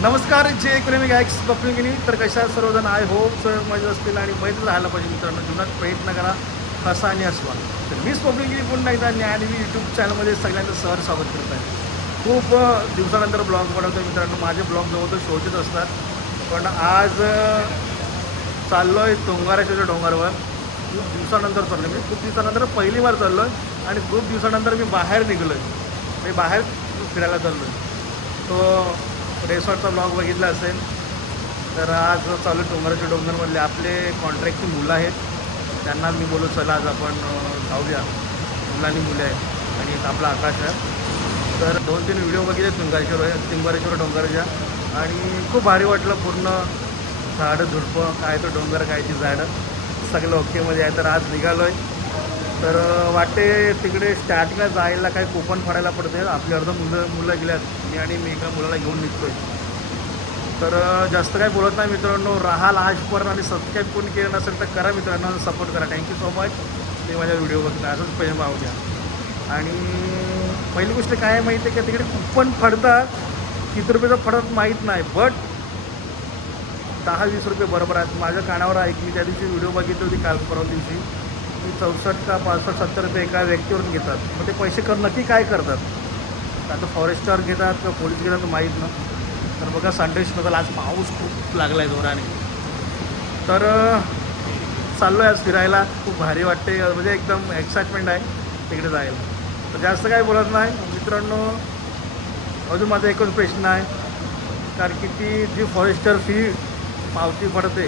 नमस्कार जे प्रेमी गायक स्वप्नगिनी तर कशा सर्वजण आय होप सर्व मजा असतील आणि माहीत राहायला पाहिजे मित्रांनो. जीवनात प्रयत्न करा हसा आणि हसवा. तर मी स्वप्नगिरी पुन्हा एकदा न्याय मी यूट्यूब चॅनलमध्ये सगळ्यांचं सहर स्वागत करत आहे. खूप दिवसानंतर ब्लॉग बनवतो मित्रांनो. माझे ब्लॉग जवळजवळ शोचत असतात. पण आज चाललो आहे डोंगराच्या डोंगरावर. खूप दिवसानंतर चाललो मी म्हणजे खूप दिवसानंतर पहिली बार चाललो आहे आणि खूप दिवसानंतर मी बाहेर निघलो आहे म्हणजे मी बाहेर फिरायला चाललो आहे तो रेसॉर्टचा ब्लॉग बघितला असेल तर आज चालू डोंगराच्या डोंगरमधले आपले कॉन्ट्रॅक्टची मुलं आहेत. त्यांना मी बोलू चला आज आपण जाऊया. मुलांनी मुले आहेत आणि एक आपला आकाश आहे. तर दोन तीन व्हिडिओ बघितले तुंगारेश्वर तिंगारेश्वर डोंगरच्या. आणि खूप भारी वाटलं पूर्ण झाडं झुडपं काय तर डोंगर काय ती झाडं. सगळं ओकेमध्ये आहे. तर आज निघालो आहे तर वाटते तिकडे स्टार्टिंगला जायला काही कोपन फाडायला पडते आपली अर्ध मुलं मुलं गेल्यात. मी आणि मी एका मुलाला घेऊन निघतोय. तर जास्त काही बोलत नाही मित्रांनो. राहा आजपर्यंत आणि सबस्क्राईब कोणी केलं नसेल तर करा मित्रांनो सपोर्ट करा. थँक्यू सो मच ते माझ्या व्हिडिओ बघता असंच पहिले भाव द्या. आणि पहिली गोष्ट काय आहे माहिती आहे का? तिकडे कुपन फडतात. किती रुपयाचं फडत माहीत नाही. बट दहा वीस रुपये बरोबर आहेत. माझ्या कानावर ऐक मी त्या दिवशी व्हिडिओ बघितली होती काल परवा दिवशी. की चौसष्ट का पासष्ट सत्तर रुपये एका व्यक्तीवरून घेतात. मग ते पैसे कर नक्की काय करतात? आता फॉरेस्टर घेतात किंवा पोलीस घेतात माहीत ना. तर बघा संडे आज पाऊस खूप लागला आहे जोराने. तर चाललो आहे आज फिरायला. खूप भारी वाटते म्हणजे एकदम एक्साइटमेंट आहे तिकडे जायला. तर जास्त काही बोलत नाही. मित्रांनो अजून माझा एकच प्रश्न आहे. कारण की ती जी फॉरेस्टर फी पावती पडते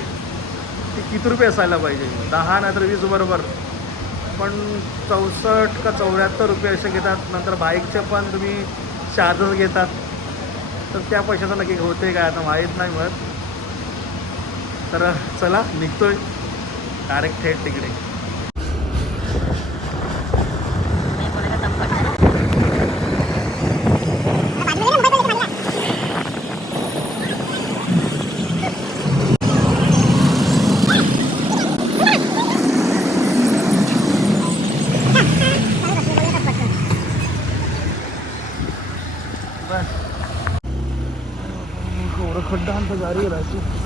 ती किती रुपये असायला पाहिजे? दहा नाही तर वीस बरोबर. पण चौसष्ट का चौऱ्याहत्तर रुपये असे घेतात नंतर बाईकचे पण तुम्ही चार्जेस घेतात. तर त्या पैशाचं नक्की होते काय आता माहीत नाही मग. तर चला निघतोय. डायरेक्ट थेट तिकडे. 이거 날씨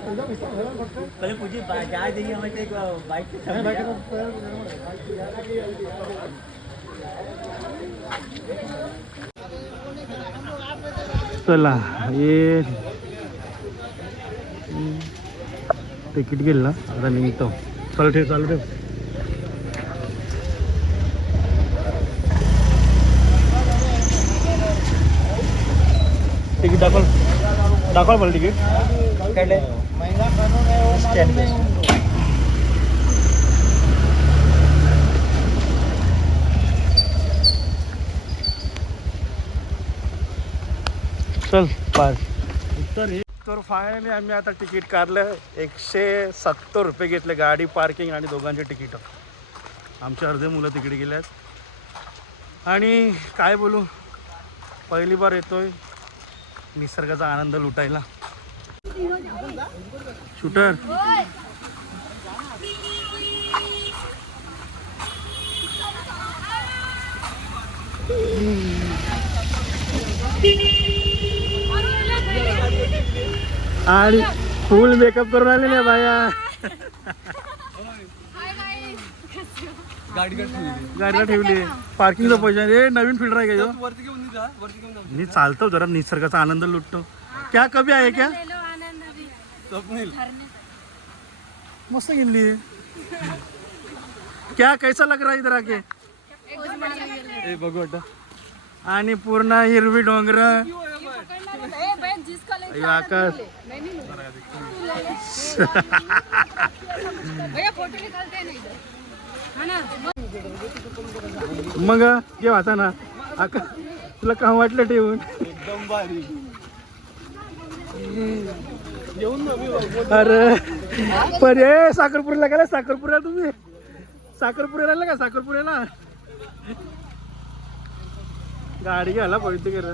पहले पूछिए जा देंगे हमें एक बाइक चला ये तिकीट गेलं ना? आता निघतो चालू ठेव चालू ठेव. तिकीट दाखव दाखवा मला तिकीट चल पास तर फायनली आम्ही आता तिकीट काढलं. एकशे सत्तर रुपये घेतले गाडी पार्किंग आणि दोघांचे तिकीट आमचे अर्धे मुलं तिकडे गेल्यात. आणि काय बोलू? पहिली बार येतोय. निसर्गाचा आनंद लुटायला. शूटर आणि फुल मेकअप करून आले ना बाया. गाडीला ठेवली. पार्किंगचा पैसा रे नवीन फिल्टर आहे का ह्यो? वरती घेऊन जा वरती घेऊन जा मी चालतो जरा निसर्गाचा आनंद लुटतो. क्या कभी आहे क्या? स्वप्नील. मस्त गेली क्या कैसा लग रहा है इधर आके? ए बघू वाटतं. आणि पूर्ण हिरवी डोंगर. आकाश. मग जेव आता ना आका तुला का वाटलं ठेवून? एकदम भारी अरे पण साखरपुऱ्याला गेला साखरपुऱ्याला तुम्ही? साखरपुऱ्याला आला का साखरपुऱ्याला? गाड़ी घ्यायला पवित्र कर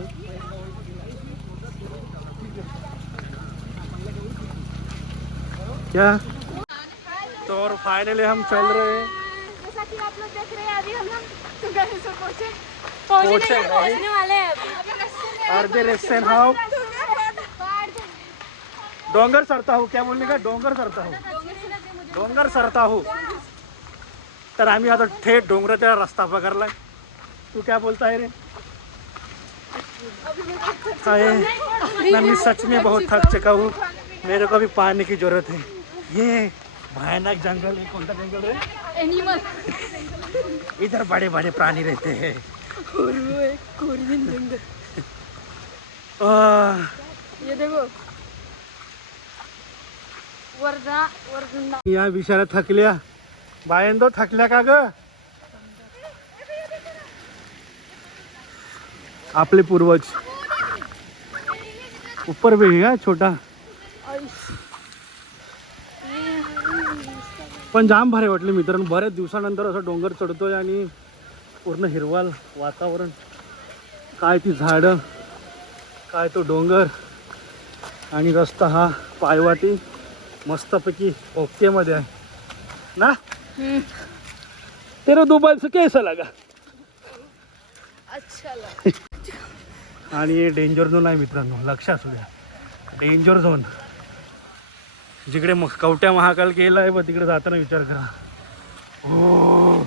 क्या तो और फाइनली हम चल रहे हैं. हैं अभी हम लोग। पहुँचे। पहुँचे वाले हैं। अर्धे रेस्टन हाउ डोंगर सरता हूँ क्या बोलने का? डोंगर सरता हूँ। डोंगर सरता हूँ। तर आम्ही आता थेट डोंगराचा रस्ता पकडलाय तू क्या बोलता है रे? अरे मैं सच में बहुत थक चुका हूँ। मेरे को भी पानी की ज़रूरत है। ये भयानक जंगल है कौन सा जंगल है? एनिमल इधर बड़े बड़े प्राणी रहते हैं। आह, ये देखो। वर्धा वर्धुंडा या विषयाला थकल्या। बायंदो थकल्या का ग? आपले पूर्वज. ऊपर भी है छोटा? पण जाम भारी वाटले मित्रांनो. बऱ्याच दिवसानंतर असं डोंगर चढतोय आणि पूर्ण हिरवाल वातावरण. काय ती झाडं काय तो डोंगर आणि रस्ता हा पायवाटी. मस्तपैकी ओकेमध्ये आहे. ना? तेरा दुबईचं कैसा लागा? आणि डेंजर झोन आहे मित्रांनो. लक्ष असू द्या डेंजर झोन जिकडे मग कवट्या महाकाल केला आहे बघ तिकडे जाताना विचार करा. हो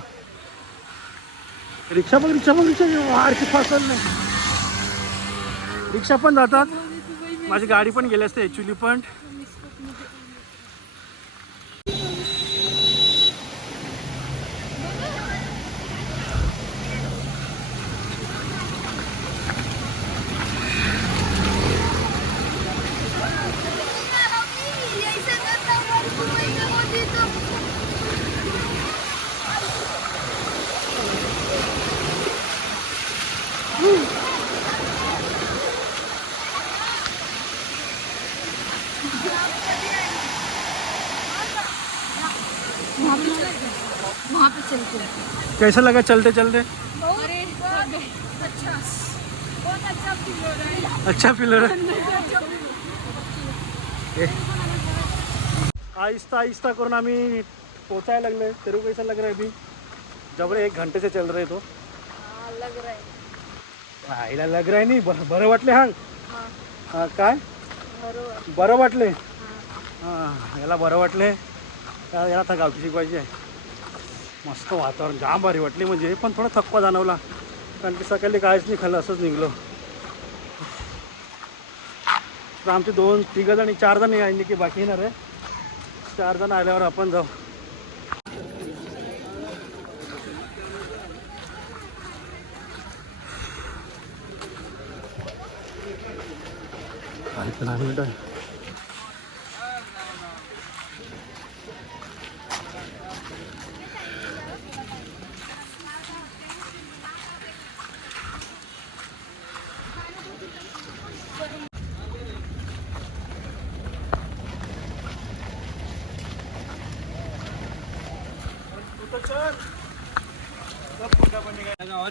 रिक्षा पण रिक्षा पण रिक्षा. वारची फासल नाही. रिक्षा पण जातात. माझी गाडी पण गेली असते ॲक्च्युली पण. वहाँ पे चलते हैं। कैसा लगा चलते चलते? अच्छा। बहुत अच्छा फील हो रहा है। अच्छा फील हो रहा है. आहिस्ता आहिस्ता करून आम्ही पोचायला लागले तेरू कैसा लग रहा है अभी? जबरे एक घंटे से चल रहे तो. हाँ लग रहा है। आईला लग रहा है नाही बरं बरं वाटले हां? हाँ। काय? बरं वाटले? हां याला बरं वाटले. याला आता गावठी शिकवायची आहे. मस्त वातावरण जाम भारी वाटली म्हणजे पण थोडा थकवा जाणवला. कारण की सकाळी काहीच नाही खाल्लं असंच निघलो. तर आमचे दोन तिघं जण चार जण आहे की बाकी येणार आहे. चार जण आल्यावर आपण जाऊ. काय गावात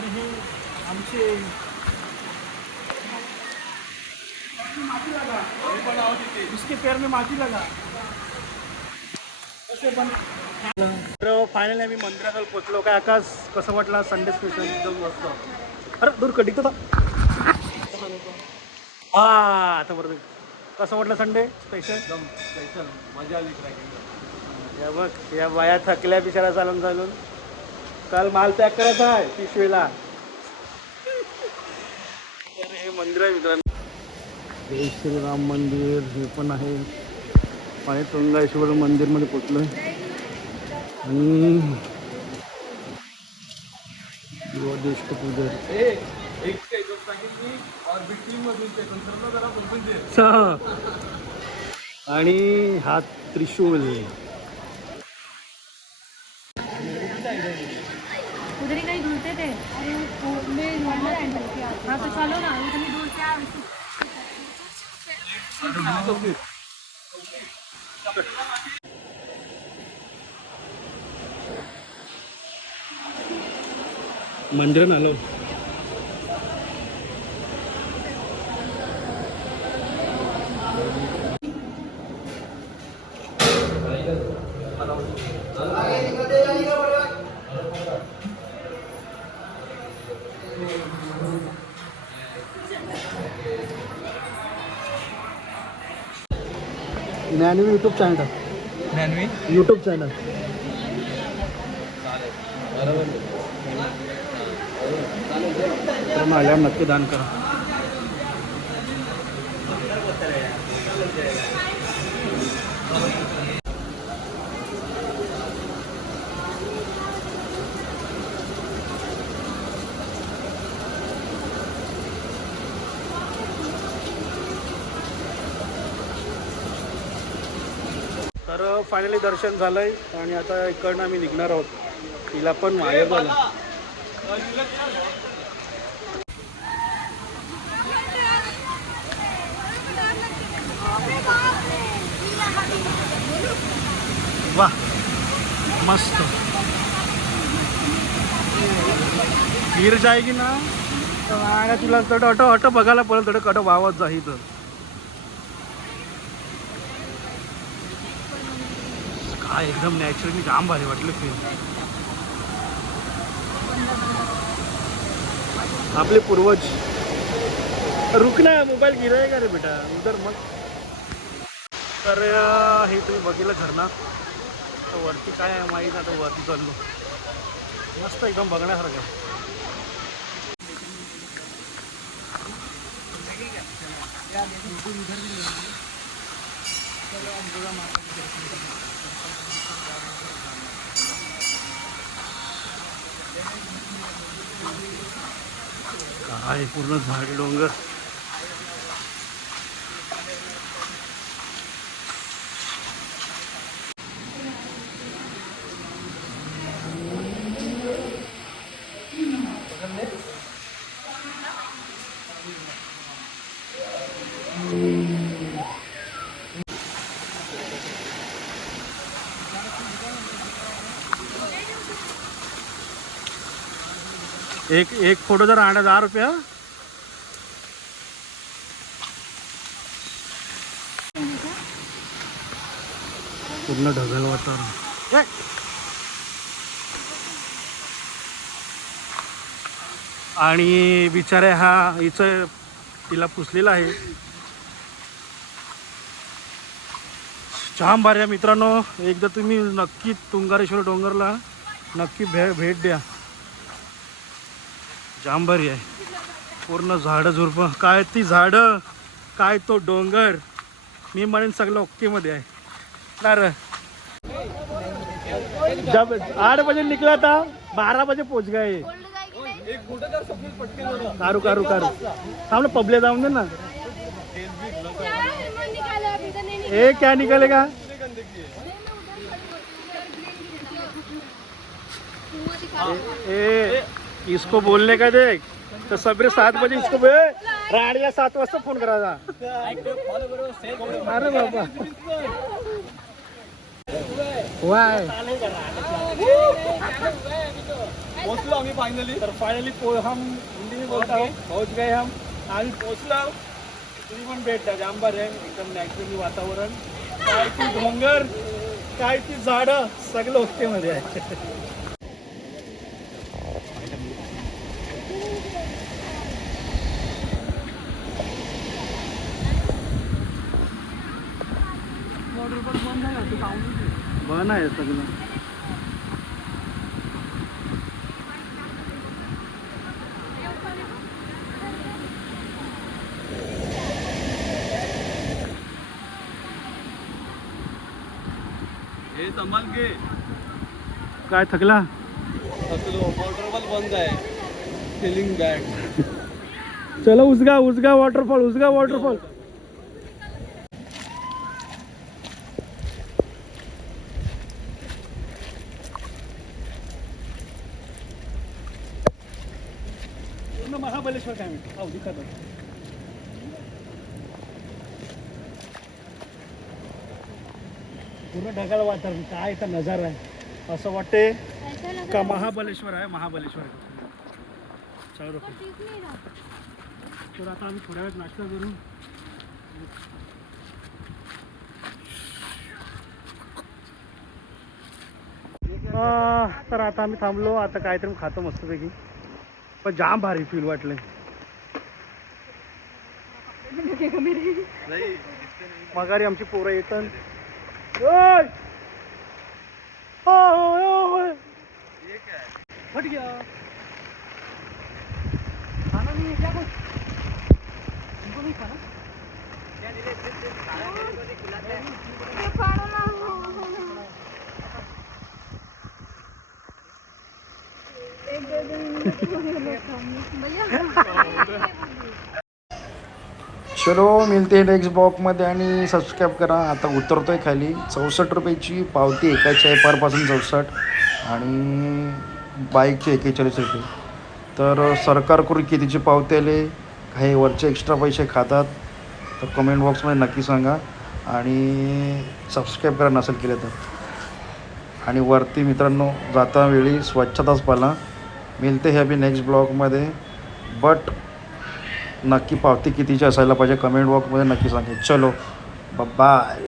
आणि हे आमचे इसके पैर में माती लगा. तर फायनली आम्ही मंदिरात पोचलो काय आकाश कसं वाटला संडे स्पेशल एकदम मस्त. अरे दूर कधी तर हा आता बरोबर. कसं वाटलं संडे स्पेशल स्पेशल मजा आली ट्रॅकिंग या बघ या बाया थकल्या बिचारा चालून चालून काल माल पॅक करायचा आहे पिशवीला. तर हे मंदिर आहे मित्रांनो. जय श्रीराम मंदिर हे पण आहे. पाणी तुंगाईश्वर मंदिरमध्ये पोचलोय आणि ज्येष्ठ पूजन एक काही लोक सांगितली और बिल्डिंग मधून ते नंतर जरा बघून दे सहा. आणि हा त्रिशूल उधर ही कहीं घूमते थे अरे वो मैं नॉर्मल हैंडल किया हाँ तो चलो ना इतनी दूर से आ मंदिरात आलो Gyanvi YouTube channel Gyanvi? YouTube channel तर मग आल्यावर नक्की दान करा तर फायनली दर्शन झालंय आणि आता इकडनं आम्ही निघणार आहोत. तिला पण माहेर झालं वा मस्त. गिर जायगी ना? तर तुला थोडं ऑटो ऑटो बघायला पडेल थोडं कटो वावत जा इथं. हा एकदम नॅचरली जाम भारी वाटलं फील आपले पूर्वज. रुकना मोबाईल गिराय का रे बेटा उधर मग तर हे तुम्ही बघितलं झरणा तर वरती काय आहे माहीत आता वरती चाललो मस्त एकदम बघण्यासारखं आहे. काय पूर्ण झाड डोंगर. एक एक फोटो जर आठ हजार रुपया पूर्ण ढगाळ वातावरण. आणि बिचारे हा हिचं तिला पुसलेला आहे. जाम भारी आहे मित्रांनो. एकदा तुम्ही नक्की तुंगारेश्वर डोंगरला नक्की भे भेट द्या. जांभरी आहे. पूर्ण झाडं झुडपं. काय ती झाडं? काय तो डोंगर? मी म्हणेन सगळं ओक्केमध्ये आहे. तर जब आठ बजे निकला था बारा बजे पोच गए. कारू कारू कारू. थांब ना पबले जाऊन दे ना. ए क्या निकलेगा? ए, ए. इसको बोलने का देख तो सवेरे सात बजे इसको राणीला सात वाजता फोन करायचा अरे बाबा। वाय पोहोचलो आम्ही फायनली तर फायनली हम हिंदी में बोलता हूँ। पहुंच गए हम। आम्ही पोहोचलो तुम्ही पण भेट द्या. जांबार आहे. एकदम नॅचरली वातावरण. काय ती डोंगर काय ती झाडं सगळं ओके मध्ये आहे. बन आहे सगळं. हे संभाल के. काय थकला? वॉटरफॉल बंद आहे. फिलिंग बॅड चलो उसगा उसगा वॉटरफॉल उसगा वॉटरफॉल महाबलेश्वर काय म्हणतो? हो दिखत पूर्ण ढगाळ वातावरण काय तर नजारा आहे? असं वाटते का महाबलेश्वर आहे? महाबलेश्वर चलो तर आता आम्ही थोड्या वेळ नाश्ता करू तर आता आम्ही थांबलो. आता काहीतरी खातो मस्तपैकी. पण जाम भारी फील वाटले मगारी आमची पोरं येतात. ओय! फट गया. खाना नहीं है क्या कुछ? उनको नहीं खाना? चलो मिळते नेक्स्ट ब्लॉकमध्ये आणि सबस्क्राईब करा. आता उतरतोय खाली. चौसष्ट रुपयाची पावती एका चायपारपासून चौसष्ट. आणि बाईकची एकेचाळीस रुपये. तर सरकारकडून कितीची पावती आले? काही वरचे एक्स्ट्रा पैसे खातात. तर कमेंट बॉक्समध्ये नक्की सांगा. आणि सबस्क्राईब करा नसेल केलं तर. आणि वरती मित्रांनो जाता वेळी स्वच्छताच पाला मिळते हे अभि नेक्स्ट ब्लॉगमध्ये बट नक्की पावती कितीची असायला पाहिजे? कमेंट बॉक्समध्ये नक्की सांगेल चलो बाय